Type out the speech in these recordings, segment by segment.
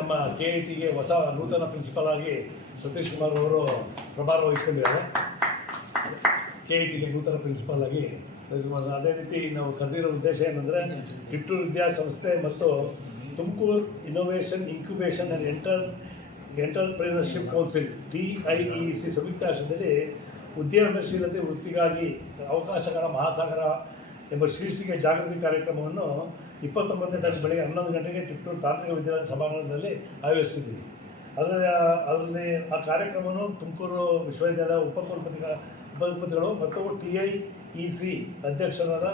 ನಮ್ಮ KITಗೆ ಹೊಸ ನೂತನ ಪ್ರಿನ್ಸಿಪಾಲ್ ಆಗಿ ಸತೀಶ್ ಕುಮಾರ್ ಅವರು ಪ್ರಭಾರ ವಹಿಸ್ಕೊಂಡಿದ್ದಾರೆ. KITಗೆ ನೂತನ ಪ್ರಿನ್ಸಿಪಾಲ್ ಆಗಿ. ಅದೇ ರೀತಿ ನಾವು ಕರೆದಿರೋ ಉದ್ದೇಶ ಏನಂದರೆ ಕಿಟ್ಟೂರು ವಿದ್ಯಾಸಂಸ್ಥೆ ಮತ್ತು Tumakuru innovation incubation and entrepreneurship council TIEC ಸಂಯುಕ್ತಾಶ್ರಯದಲ್ಲಿ ಉದ್ಯಮಶೀಲತೆ ವೃತ್ತಿಗಾಗಿ ಅವಕಾಶಗಳ ಮಹಾಸಾಗರ ಎಂಬ ಶೀರ್ಷಿಕೆ ಜಾಗೃತಿ ಕಾರ್ಯಕ್ರಮವನ್ನು 29ನೇ ತಾರೀಕು ಬೆಳಗ್ಗೆ 11 ಗಂಟೆಗೆ ಕಿಟ್ಟೂರು ತಾಂತ್ರಿಕ ವಿದ್ಯಾಲಯ ಸಭಾಂಗಣದಲ್ಲಿ ಆಯೋಜಿಸಿದ್ವಿ. ಅದರಲ್ಲಿ ಆ ಕಾರ್ಯಕ್ರಮವನ್ನು ತುಮಕೂರು ವಿಶ್ವವಿದ್ಯಾಲಯ ಉಪಕುಲಪತಿಗಳು ಮತ್ತು TIEC ಅಧ್ಯಕ್ಷರಾದ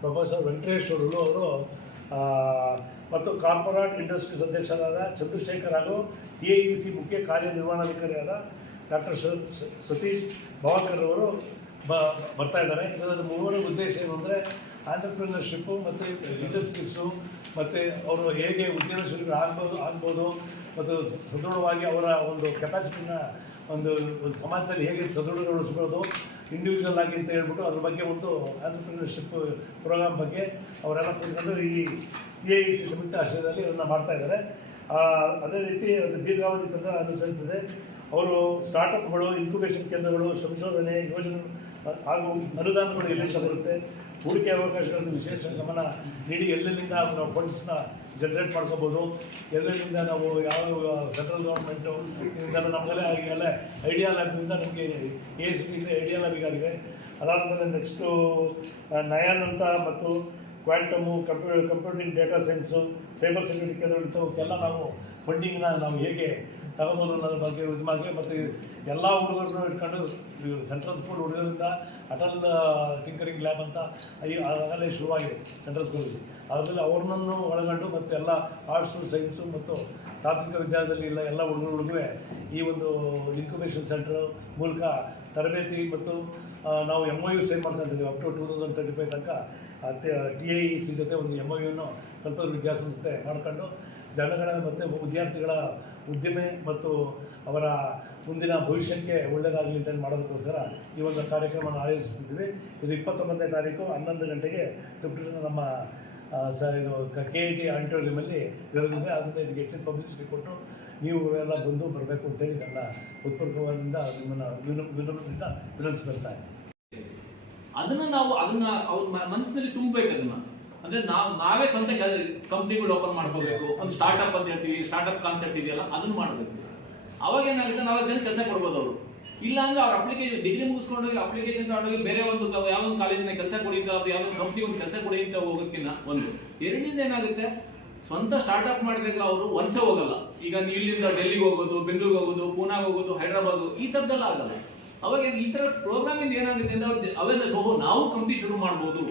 ಪ್ರೊಫೆಸರ್ ವೆಂಕಟೇಶ್ ಅವರು ಮತ್ತು ಕಾರ್ಪೊರೇಟ್ ಇಂಡಸ್ಟ್ರೀಸ್ ಅಧ್ಯಕ್ಷರಾದ ಚಂದ್ರಶೇಖರ್ ಹಾಗೂ TIEC ಮುಖ್ಯ ಕಾರ್ಯನಿರ್ವಹಣಾಧಿಕಾರಿಯಾದ ಡಾಕ್ಟರ್ ಸತೀಶ್ ಭವಾಕರ್ ಅವರು ಬರ್ತಾ ಇದ್ದಾರೆ. ಇದರ ಮೂವರ ಉದ್ದೇಶ ಏನು ಅಂದರೆ ಆಂಟರ್ಪ್ರಿನರ್ಶಿಪ್ಪು ಮತ್ತು ಬಿಸ್ನೆಸ್ಸು ಮತ್ತು ಅವರು ಹೇಗೆ ಉದ್ಯಮಶೀಲರು ಆಗ್ಬೋದು ಮತ್ತು ಸದೃಢವಾಗಿ ಅವರ ಒಂದು ಕೆಪಾಸಿಟಿನ ಒಂದು ಸಮಾಜದಲ್ಲಿ ಹೇಗೆ ಸದೃಢಗೊಳಿಸ್ಬೋದು ಇಂಡಿವಿಜುವಲ್ ಆಗಿ ಅಂತ ಹೇಳ್ಬಿಟ್ಟು ಅದ್ರ ಬಗ್ಗೆ ಒಂದು ಆಂಟರ್ಪ್ರಿನರ್ಶಿಪ್ ಪ್ರೋಗ್ರಾಮ್ ಬಗ್ಗೆ ಅವರೆಲ್ಲ ಕೂತ್ಕೊಂಡು ಈ TIEC ಸಂಯುಕ್ತ ಆಶ್ರಯದಲ್ಲಿ ಅದನ್ನು ಮಾಡ್ತಾ ಇದ್ದಾರೆ. ಅದೇ ರೀತಿ ಅದು ದೀರ್ಘಾವಧಿ ತಂತ್ರ ಅನುಸರಿಸುತ್ತದೆ. ಅವರು ಸ್ಟಾರ್ಟಪ್ಗಳು, ಇನ್ಕ್ಯುಬೇಷನ್ ಕೇಂದ್ರಗಳು, ಸಂಶೋಧನೆ ಯೋಜನೆ ಹಾಗೂ ಅನುದಾನಗಳು ಎಲ್ಲಿಂದ ಬರುತ್ತೆ, ಹೂಡಿಕೆ ಅವಕಾಶಗಳನ್ನು ವಿಶೇಷ ಗಮನ ನೀಡಿ ಎಲ್ಲೆಲ್ಲಿಂದ ನಾವು ಫಂಡ್ಸ್ನ ಜನರೇಟ್ ಮಾಡ್ಕೋಬೋದು, ಎಲ್ಲೆಲ್ಲಿಂದ ನಾವು ಯಾವ ಸೆಂಟ್ರಲ್ ಗೌರ್ಮೆಂಟು ಇದೆಲ್ಲ ನಮಗೆಲ್ಲ ಈಗೆಲ್ಲ ಐಡಿಯಾ ಲ್ಯಾಬ್ನಿಂದ ನಮಗೆ ASBಯಿಂದ ಐಡಿಯಾ ಲ್ಯಾಬಿಗಾಗಿದೆ. ಅದಾದಮೇಲೆ ನೆಕ್ಸ್ಟು ನಯಾನ್ ಅಂತ ಮತ್ತು quantum, computing data science, cyber security ಕೇಂದ್ರಗಳಿಂಥವಕ್ಕೆಲ್ಲ ನಾವು ಫಂಡಿಂಗ್ನ ನಾವು ಹೇಗೆ ತಗೋಬೋದು ಅನ್ನೋದ್ರ ಬಗ್ಗೆ ಬಗ್ಗೆ ಮತ್ತು ಎಲ್ಲ ಹುಡುಗರನ್ನು ಇಟ್ಕೊಂಡು ಸೆಂಟ್ರಲ್ ಸ್ಕೂಲ್ ಹುಡುಗರಿಂದ ಅಟಲ್ ಟಿಂಕರಿಂಗ್ ಲ್ಯಾಬ್ ಅಂತ ಆಗಲೇ ಶುರುವಾಗಿದೆ ಸೆಂಟ್ರಲ್ ಸ್ಕೂಲಲ್ಲಿ. ಅದರಲ್ಲಿ ಅವ್ರನ್ನೂ ಒಳಗೊಂಡು ಮತ್ತು ಎಲ್ಲ ಆರ್ಟ್ಸು, ಸೈನ್ಸು ಮತ್ತು ತಾಂತ್ರಿಕ ವಿದ್ಯಾಲಯದಲ್ಲಿ ಎಲ್ಲ ಹುಡುಗರಿಗೂ ಈ ಒಂದು ಇನ್ಕ್ಯುಬೇಷನ್ ಸೆಂಟರ್ ಮೂಲಕ ತರಬೇತಿ ಮತ್ತು ನಾವು MOU ಸೈನ್ ಮಾಡ್ಕೊಂಡಿದ್ದೀವಿ. ಅಪ್ ಟು 2035 ತನಕ TIEC ಜೊತೆ ಒಂದು MOUವನ್ನು ಕಲ್ಪದ ವಿದ್ಯಾಸಂಸ್ಥೆ ಮಾಡ್ಕೊಂಡು ಜನಗಳ ಮತ್ತು ವಿದ್ಯಾರ್ಥಿಗಳ ಉದ್ಯಮ ಮತ್ತು ಅವರ ಮುಂದಿನ ಭವಿಷ್ಯಕ್ಕೆ ಒಳ್ಳೆಯದಾಗಲಿ ಅಂತ ಮಾಡೋದಕ್ಕೋಸ್ಕರ ಈ ಒಂದು ಕಾರ್ಯಕ್ರಮವನ್ನು ಆಯೋಜಿಸ್ತಿದ್ದೀವಿ. ಇದು 29ನೇ ತಾರೀಕು 11 ಗಂಟೆಗೆ ನಮ್ಮ ಇದು KIT ಆಡಿಟೋರಿಯಮಲ್ಲಿ ಇರೋದ್ರಿಂದ ಅದರಿಂದ ಇದಕ್ಕೆ ಹೆಚ್ಚಿನ ಪಬ್ಲಿಸಿಟಿ ಕೊಟ್ಟು ನೀವು ಎಲ್ಲ ಬಂದು ಬರಬೇಕು ಅಂತೇಳಿ ನನ್ನ ಉತ್ಪೂರ್ವದಿಂದ ನಿಮ್ಮನ್ನು ವಿನಮ್ರದಿಂದ ವಿನಂತಿಸ್ತಾ ಇದ್ದೀನಿ. ಅದನ್ನ ಅವ್ರ ಮನಸ್ಸಿನಲ್ಲಿ ತುಂಬಬೇಕು. ಅಂದ್ರೆ ನಾವೇ ಸ್ವಂತ ಕಂಪ್ನಿಗಳು ಓಪನ್ ಮಾಡ್ಕೋಬೇಕು. ಒಂದು ಸ್ಟಾರ್ಟ್ಅಪ್ ಅಂತ ಹೇಳ್ತೀವಿ, ಸ್ಟಾರ್ಟ್ಅಪ್ ಕಾನ್ಸೆಪ್ಟ್ ಇದೆಯಲ್ಲ ಅದನ್ನ ಮಾಡಬೇಕು. ಅವಾಗ ಏನಾಗುತ್ತೆ, ನಾವೇ ಜನ ಕೆಲಸ ಕೊಡ್ಬೋದು. ಅವರು ಇಲ್ಲ ಅಂದ್ರೆ ಅವ್ರ ಅಪ್ಲಿಕೇಶನ್ ಡಿಗ್ರಿ ಮುಗಿಸ್ಕೊಂಡೋಗಿ ಅಪ್ಲಿಕೇಶನ್ ತಗೊಂಡೋಗಿ ಬೇರೆ ಒಂದು ಯಾವೊಂದು ಕಾಲೇಜಿನ ಕೆಲಸ ಕೊಡಿ ಅಂತ ಯಾವ್ದೊಂದು ಕಂಪ್ನಿ ಒಂದು ಕೆಲಸ ಕೊಡಿ ಅಂತ ಹೋಗೋಕ್ಕಿಂತ ಒಂದು ಎರಡನೇದು ಏನಾಗುತ್ತೆ, ಸ್ವಂತ ಸ್ಟಾರ್ಟ್ಅಪ್ ಮಾಡಬೇಕು. ಅವರು ಒಂದ್ಸೇ ಹೋಗಲ್ಲ. ಈಗ ಇಲ್ಲಿಂದ ಡೆಲ್ಲಿಗೆ ಹೋಗೋದು, ಬೆಂಗಳೂರಿಗೆ ಹೋಗೋದು, ಪೂನಾಗೆ ಹೋಗೋದು, ಹೈದರಾಬಾದ್ ಈ ತರದೆಲ್ಲ ಆಗಲ್ಲ. ಅವಾಗ ಈ ತರ ಪ್ರೋಗ್ರಾಮಿಂಗ್ ಏನಾಗುತ್ತೆ ಅಂದ್ರೆ ಅವ್ರ ಅವೇರ್ನೆಸ್, ನಾವು ಕಂಪ್ನಿ ಶುರು ಮಾಡ್ಬೋದು,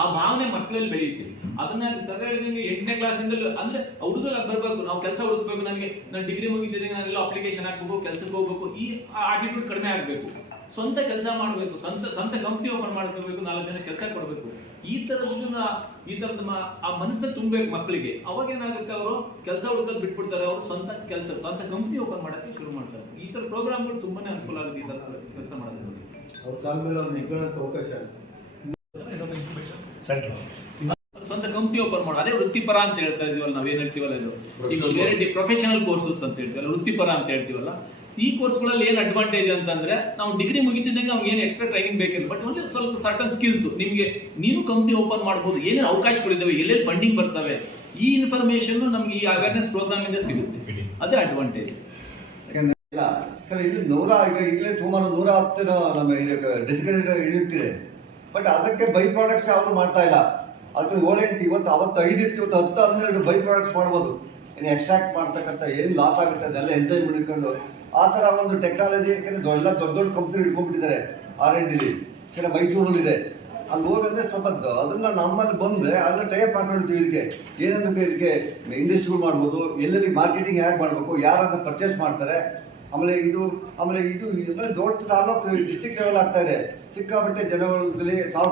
ಆ ಭಾವನೆ ಮಕ್ಕಳಲ್ಲಿ ಬೆಳೆಯುತ್ತೆ. ಅದನ್ನ ಸರ್ ಹೇಳಿದಂಗೆ 8ನೇ ಕ್ಲಾಸಿಂದಲೂ ಅಂದ್ರೆ ಹುಡುಗರು ಬರ್ಬೇಕು, ನಾವು ಕೆಲಸ ಹುಡುಕ್ಬೇಕು. ನಾನು ಡಿಗ್ರಿ ಮುಗಿತಿದ್ದೆ, ನಾನೆಲ್ಲ ಅಪ್ಲಿಕೇಶನ್ ಹಾಕ್ಬೇಕು, ಕೆಲಸಕ್ಕೆ ಹೋಗ್ಬೇಕು, ಈ ಆಟಿಟ್ಯೂಡ್ ಕಡಿಮೆ ಆಗಬೇಕು. ಸ್ವಂತ ಕೆಲಸ ಮಾಡಬೇಕು, ಸ್ವಂತ ಕಂಪ್ನಿ ಓಪನ್ ಮಾಡ್ಕೋಬೇಕು, 4 ಜನ ಕೆಲಸ ಕೊಡಬೇಕು. ಈ ತರದ ಆ ಮನಸ್ಸಲ್ಲಿ ತುಂಬಬೇಕು ಮಕ್ಕಳಿಗೆ. ಅವಾಗ ಏನಾಗುತ್ತೆ, ಅವರು ಕೆಲಸ ಹುಡುಕೋದು ಬಿಟ್ಬಿಡ್ತಾರೆ, ಅವರು ಸ್ವಂತ ಕಂಪ್ನಿ ಓಪನ್ ಮಾಡಕ್ಕೆ ಶುರು ಮಾಡ್ತಾರೆ. ಈ ತರ ಪ್ರೋಗ್ರಾಮ್ಗಳು ತುಂಬಾನೇ ಅನುಕೂಲ ಆಗುತ್ತೆ ಈ ತರ ಕೆಲಸ ಮಾಡೋದ್ರಿಂದ. ಸ್ವಂತ ಕಂಪ್ನಿ ಓಪನ್ ಮಾಡೋದು ಅದೇ ವೃತ್ತಿಪರ ಅಂತ ಹೇಳ್ತಾ ಇದೀವಲ್ಲ, ನಾವೇನ್ ಹೇಳ್ತೀವಲ್ಲ, ಇದು ಈಗ ಬೇರೆ ಪ್ರೊಫೆಷನಲ್ ಕೋರ್ಸಸ್ ಅಂತ ಹೇಳ್ತೀವಲ್ಲ, ವೃತ್ತಿಪರ ಅಂತ ಹೇಳ್ತೀವಲ್ಲ. ಈ ಕೋರ್ಸ್ಗಳಲ್ಲಿ ಏನ್ ಅಡ್ವಾಂಟೇಜ್ ಅಂತಂದ್ರೆ, ನಾವು ಡಿಗ್ರಿ ಮುಗಿತಿದ್ದಂಗೆ ಅವ್ನಿಗೆ ಏನು ಎಕ್ಸ್ಟ್ರಾ ಟ್ರೈನಿಂಗ್ ಬೇಕಿಲ್ಲ, ಬಟ್ ಓನ್ಲಿ ಸ್ವಲ್ಪ ಸರ್ಟನ್ ಸ್ಕಿಲ್ಸ್ ನಿಮ್ಗೆ ನೀನು ಕಂಪ್ನಿ ಓಪನ್ ಮಾಡಬಹುದು, ಏನೇನು ಅವಕಾಶಗಳಿದ್ದಾವೆ, ಎಲ್ಲೆಲ್ಲಿ ಫಂಡಿಂಗ್ ಬರ್ತವೆ, ಈ ಇನ್ಫಾರ್ಮೇಶನ್ ನಮ್ಗೆ ಈ ಅವೇರ್ನೆಸ್ ಪ್ರೋಗ್ರಾಮ್ ಇಂದ ಸಿಗುತ್ತೆ. ಅದೇ ಅಡ್ವಾಂಟೇಜ್. ಇದು 100 ಸುಮಾರು 110 ನಮ್ಮ ಡೆಸಿಗ್ನೇಟೆಡ್ ಯೂನಿಟ್ ಇದೆ. ಬಟ್ ಅದಕ್ಕೆ ಬೈ ಪ್ರಾಡಕ್ಟ್ಸ್ ಯಾವುದು ಮಾಡ್ತಾ ಇಲ್ಲ. ಅದಕ್ಕೆ 7-8 ಅವತ್ತು 5 ಇರ್ತೀವಿ, 10-12 ಬೈ ಪ್ರಾಡಕ್ಟ್ಸ್ ಮಾಡ್ಬೋದು. ಇನ್ನು ಎಕ್ಸ್ಟ್ರಾಕ್ಟ್ ಮಾಡ್ತಕ್ಕಂಥ ಏನು ಲಾಸ್ ಆಗುತ್ತೆ ಅದೆಲ್ಲ ಎಂಜಾಯ್ ಮಾಡಿಕೊಂಡು ಆ ಥರ ಒಂದು ಟೆಕ್ನಾಲಜಿ. ಯಾಕಂದ್ರೆ ಎಲ್ಲ ದೊಡ್ಡ ಕಂಪ್ನಿ ಇಟ್ಕೊಂಡ್ಬಿಟ್ಟಿದ್ದಾರೆ R&D. ಕೆಲವು ಮೈಸೂರಲ್ಲಿದೆ. ಅಲ್ಲಿ ಹೋಗಂದ್ರೆ ಸ್ವಲ್ಪ ಅದನ್ನ ನಮ್ಮಲ್ಲಿ ಬಂದ್ರೆ ಅದನ್ನ ಟೈಪ್ ಮಾಡ್ಕೊಳ್ತೀವಿ. ಇದಕ್ಕೆ ಏನೇನು ಇದಕ್ಕೆ ಇಂಡಸ್ಟ್ರಿಗಳು ಮಾಡ್ಬೋದು, ಎಲ್ಲೆಲ್ಲಿ ಮಾರ್ಕೆಟಿಂಗ್ ಹೇಗೆ ಮಾಡಬೇಕು, ಯಾರನ್ನ ಪರ್ಚೇಸ್ ಮಾಡ್ತಾರೆ. ಆಮೇಲೆ ಇದು ದೊಡ್ಡ ತಾಲೂಕು ಡಿಸ್ಟ್ರಿಕ್ಟ್ ಲೆವೆಲ್ ಆಗ್ತಾ ಇದೆ. ಸಿಕ್ಕಾಪಟ್ಟೆ ಜನಗಳಲ್ಲಿ ನಾವು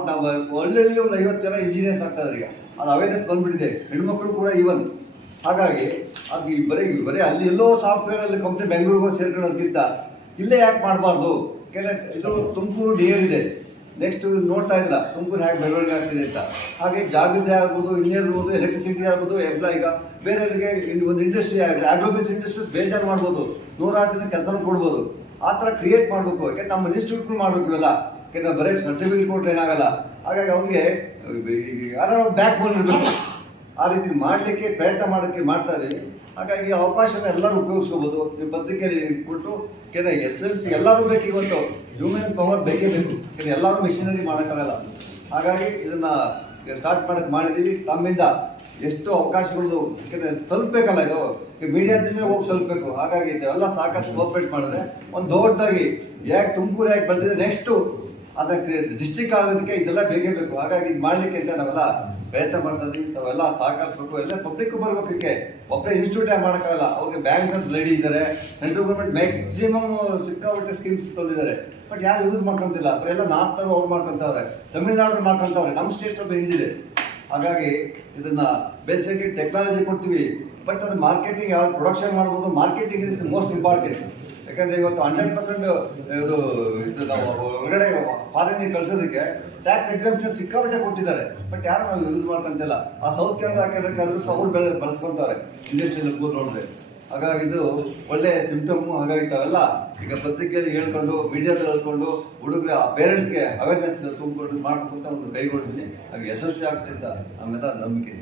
ಒಳ್ಳೆಯಲ್ಲಿ ಒಂದು 50 ಜನ ಇಂಜಿನಿಯರ್ಸ್ ಆಗ್ತಾ ಇದ್ದಾರೆ. ಈಗ ಅದು ಅವೇರ್ನೆಸ್ ಬಂದ್ಬಿಟ್ಟಿದೆ, ಹೆಣ್ಮಕ್ಳು ಕೂಡ ಈವನ್. ಹಾಗಾಗಿ ಅದು ಬರೀ ಅಲ್ಲಿ ಎಲ್ಲೋ ಸಾಫ್ಟ್ವೇರ್ ಅಲ್ಲಿ ಕಂಪ್ನಿ ಬೆಂಗಳೂರಿಗೆ ಸೇರ್ಕೊಳ್ಳೋದಕ್ಕಿಂತ ಇಲ್ಲೇ ಯಾಕೆ ಮಾಡಬಾರ್ದು. ಇದು ತುಮಕೂರು DIR ಇದೆ, ನೆಕ್ಸ್ಟ್ ನೋಡ್ತಾ ಇದ್ರ ತುಮಕೂರು ಹೇಗೆ ಬೆಳವಣಿಗೆ ಆಗ್ತಿದೆ ಅಂತ. ಹಾಗೆ ಜಾಗೃತಿ ಆಗ್ಬೋದು, ಇನ್ನೇನಿರ್ಬೋದು, ಎಲೆಕ್ಟ್ರಿಸಿಟಿ ಆಗ್ಬೋದು, ಈಗ ಬೇರೆಯವರಿಗೆ ಒಂದು ಇಂಡಸ್ಟ್ರಿ ಆಗಲಿ, ಆಗ್ರೋಬೇಸ್ ಇಂಡಸ್ಟ್ರೀಸ್ ಬೇಜಾರು ಮಾಡ್ಬೋದು, 106 ದಿನ ಕೆಲಸನೂ ಕೊಡ್ಬೋದು. ಆ ಥರ ಕ್ರಿಯೇಟ್ ಮಾಡಬೇಕು. ಯಾಕೆಂದ್ರೆ ನಮ್ಮ ಇನ್ಸ್ಟಿಟ್ಯೂಟ್ಗಳು ಮಾಡಬೇಕು ಇವೆಲ್ಲ. ಯಾಕೆಂದ್ರೆ ಬರೀ ಸರ್ಟಿಫಿಕೇಟ್ ಕೊಟ್ಟರೆ ಏನಾಗಲ್ಲ. ಹಾಗಾಗಿ ಅವ್ರಿಗೆ ಯಾರೋ ಬ್ಯಾಕ್ ಬೋನ್ ಇರಬೇಕು. ಆ ರೀತಿ ಮಾಡಲಿಕ್ಕೆ ಪ್ರಯತ್ನ ಮಾಡೋಕ್ಕೆ ಮಾಡ್ತಾ ಇದ್ದೀವಿ. ಹಾಗಾಗಿ ಅವಕಾಶನ ಎಲ್ಲರೂ ಉಪಯೋಗಿಸ್ಕೋಬೋದು. ನೀವು ಪತ್ರಿಕೆಯಲ್ಲಿ ಕೊಟ್ಟು ಯಾಕೆಂದರೆ SLC ಎಲ್ಲರೂ ಬೇಕು. ಇವತ್ತು ಹ್ಯೂಮನ್ ಪವರ್ ಬೇಕೇ ಬೇಕು. ಯಾಕೆಂದರೆ ಎಲ್ಲರೂ ಮಿಷನರಿ ಮಾಡೋಕ್ಕಾಗಲ್ಲ. ಹಾಗಾಗಿ ಇದನ್ನು ಸ್ಟಾರ್ಟ್ ಮಾಡೋಕ್ಕೆ ಮಾಡಿದ್ದೀವಿ. ತಮ್ಮಿಂದ ಎಷ್ಟು ಅವಕಾಶಗಳು ಯಾಕೆಂದರೆ ತಲುಪಬೇಕಲ್ಲ, ಇದು ಮೀಡಿಯಾದಿಂದ ಹೋಗಿ ತಲುಪಬೇಕು. ಹಾಗಾಗಿ ಇದೆಲ್ಲ ಸಾಕಷ್ಟು ಕೋಆಪರೇಟ್ ಮಾಡಿದ್ರೆ ಒಂದು ದೊಡ್ಡದಾಗಿ ಯಾಕೆ ತುಮಕೂರು ಯಾಕೆ ಬೆಳೆದಿದೆ, ನೆಕ್ಸ್ಟು ಅದಕ್ಕೆ ಡಿಸ್ಟಿಕ್ ಆಗೋದಕ್ಕೆ ಇದೆಲ್ಲ ಬೇಕೇ ಬೇಕು. ಹಾಗಾಗಿ ಇದು ಮಾಡಲಿಕ್ಕೆ ಅಂತ ನಾವೆಲ್ಲ ಪ್ರಯತ್ನ ಮಾಡ್ತಾ ಇದ್ದೀವಿ. ತಾವೆಲ್ಲ ಸಹಕರಿಸ್ಬೇಕು. ಎಲ್ಲ ಪಬ್ಲಿಕ್ ಬರ್ಬೇಕಕ್ಕೆ ಒಬ್ಬರೇ ಇನ್ಸ್ಟಿಟ್ಯೂಟ್ ಮಾಡೋಕ್ಕಾಗಲ್ಲ. ಅವ್ರಿಗೆ ಬ್ಯಾಂಕ್ ಅಂತ ರೆಡಿ ಇದ್ದಾರೆ. ಸೆಂಟ್ರಲ್ ಗೌರ್ಮೆಂಟ್ ಮ್ಯಾಕ್ಸಿಮಮ್ ಸಿಕ್ಕಾಪಟ್ಟೆ ಸ್ಕೀಮ್ಸ್ ತಂದಿದ್ದಾರೆ. ಬಟ್ ಯಾರು ಯೂಸ್ ಮಾಡ್ಕೊಂತಿಲ್ಲ. ಅವರೆಲ್ಲ ನಾರ್ತರು ಅವ್ರು ಮಾಡ್ಕೊಂತವ್ರೆ, ತಮಿಳ್ನಾಡು ಮಾಡ್ಕೊಂತವ್ರೆ. ನಮ್ಮ ಸ್ಟೇಟ್ ಸ್ವಲ್ಪ ಹಿಂದಿದೆ. ಹಾಗಾಗಿ ಇದನ್ನ ಬೇಸಿಕ್ ಟೆಕ್ನಾಲಜಿ ಕೊಡ್ತೀವಿ. ಬಟ್ ಅದು ಮಾರ್ಕೆಟಿಂಗ್ ಯಾವ ಪ್ರೊಡಕ್ಷನ್ ಮಾಡ್ಬೋದು, ಮಾರ್ಕೆಟಿಂಗ್ ಇಸ್ ಮೋಸ್ಟ್ ಇಂಪಾರ್ಟೆಂಟ್. ಯಾಕಂದ್ರೆ ಇವತ್ತು 100% ಇದು ನಾವು ಹೊರಗಡೆ ಫಾರಿನ್ ಕಳ್ಸೋದಕ್ಕೆ ಟ್ಯಾಕ್ಸ್ ಎಕ್ಸಾಮ್ಷನ್ ಸಿಕ್ಕಾಪಟ್ಟೆ ಕೊಟ್ಟಿದ್ದಾರೆ. ಬಟ್ ಯಾರು ನಾವು ಯೂಸ್ ಮಾಡ್ಕೊಂತಿಲ್ಲ. ಆ ಸೌತ್ ಕೇಂದ್ರ ಹಾಕೋದಕ್ಕಾದ್ರೂ ಅವ್ರು ಬಳಸ್ಕೊಂತಾರೆ ಇಂಡಸ್ಟ್ರಿಯಲ್ಲಿ ಕೂತ್ ನೋಡಿದ್ರೆ. ಹಾಗಾಗಿ ಇದು ಒಳ್ಳೆ ಸಿಂಪ್ಟಮ್. ಹಾಗಾಗಿ ತಾವೆಲ್ಲ ಈಗ ಪತ್ರಿಕೆಯಲ್ಲಿ ಹೇಳ್ಕೊಂಡು, ಮೀಡಿಯಾದಲ್ಲಿ ಹೇಳ್ಕೊಂಡು ಹುಡುಗರ ಪೇರೆಂಟ್ಸ್ಗೆ ಅವೇರ್ನೆಸ್ ತುಂಬಿಕೊಂಡು ಮಾಡ್ಬೇಕು ಅಂತ ಒಂದು ಕೈಗೊಳ್ತೀನಿ. ಹಾಗೆ ಯಶಸ್ವಿ ಆಗ್ತದೆ ಅಂತ ನಮ್ಮೆಲ್ಲ ನಂಬಿಕೆ.